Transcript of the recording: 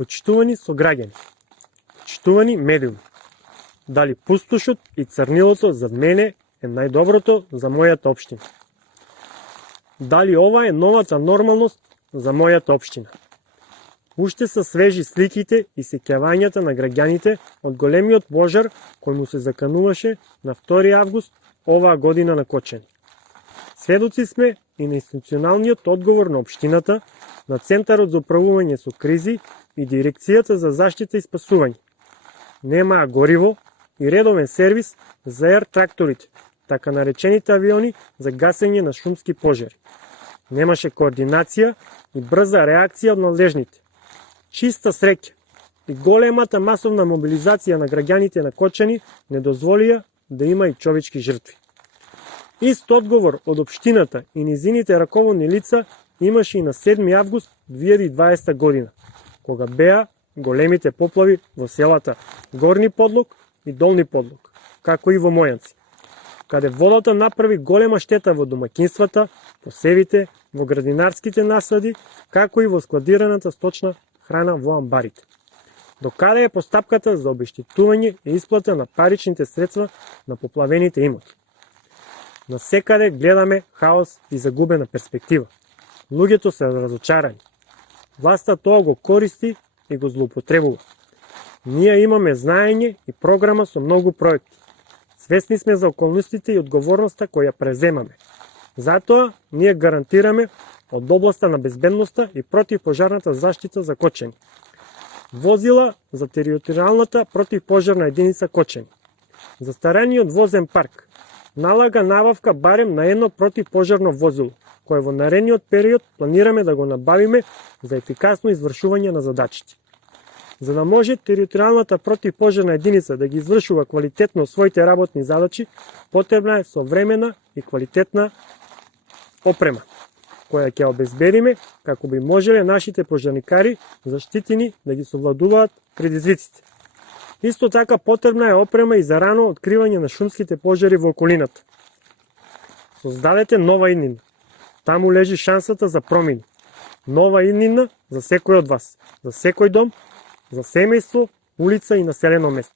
Почитувани сограѓани, почитувани медиуми, дали пустошот и црнилото за мене е најдоброто за мојата општина? Дали ова е новата нормалност за мојата општина? Уште се свежи сликите и сеќавањата на граѓаните од големиот пожар кој му се закануваше на 2 август оваа година на Кочани. Сведоци сме и на институционалниот одговор на општината, на Центарот за управување со кризи и Дирекцијата за заштита и спасување. Немаа гориво и редовен сервис за ер тракторите, така наречените авиони за гасење на шумски пожари. Немаше координација и брза реакција од надлежните. Чиста среќа и големата масовна мобилизација на граѓаните на Кочани не дозволија да има и човечки жртви. Ист одговор од општината и низините раководни лица имаше и на 7 август 2020 година, кога беа големите поплави во селата Горни Подлог и Долни Подлог, како и во Мојанци, каде водата направи голема штета во домаќинствата, посевите, во градинарските насади, како и во складираната сточна храна во амбарите. До каде е постапката за обештетување и исплата на паричните средства на поплавените имоти? Насекаде гледаме хаос и загубена перспектива. Луѓето се разочарани. Власта тоа го користи и го злоупотребува. Ние имаме знаење и програма со многу проекти. Свесни сме за околностите и одговорноста која преземаме. Затоа ние гарантираме од областа на безбедноста и противпожарната заштита за Кочани. Возила за територијалната противпожарна единица Кочани. Застараниот возен парк налага набавка барем на едно противпожарно возило, кое во наредниот период планираме да го набавиме за ефикасно извршување на задачите. За да може територијалната противпожарна единица да ги извршува квалитетно своите работни задачи, потребна е современа и квалитетна опрема, која ќе обезбедиме како би можеле нашите пожарникари заштитени да ги совладуваат предизвиците. Исто така потребна е опрема и за рано откривање на шумските пожари во околината. Создадете нова иднина. Таму лежи шансата за промени. Нова иднина за секој од вас, за секој дом, за семејство, улица и населено место.